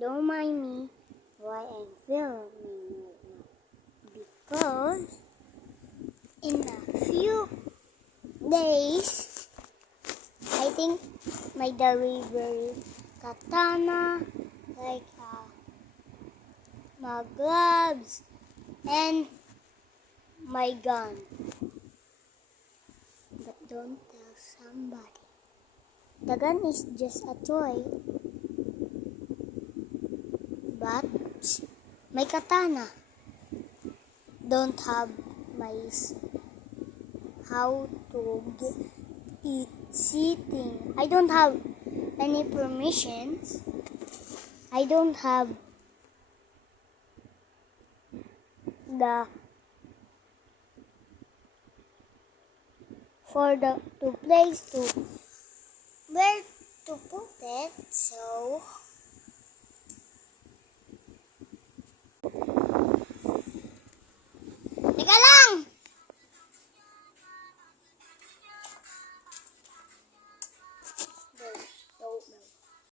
Don't mind me why I'm filming right now. Because in a few days, I think my delivery katana, like my gloves, and my gun. But don't tell somebody. The gun is just a toy. But my katana don't have my how to get it sitting. I don't have any permissions. I don't have the for the to place to where to put it. So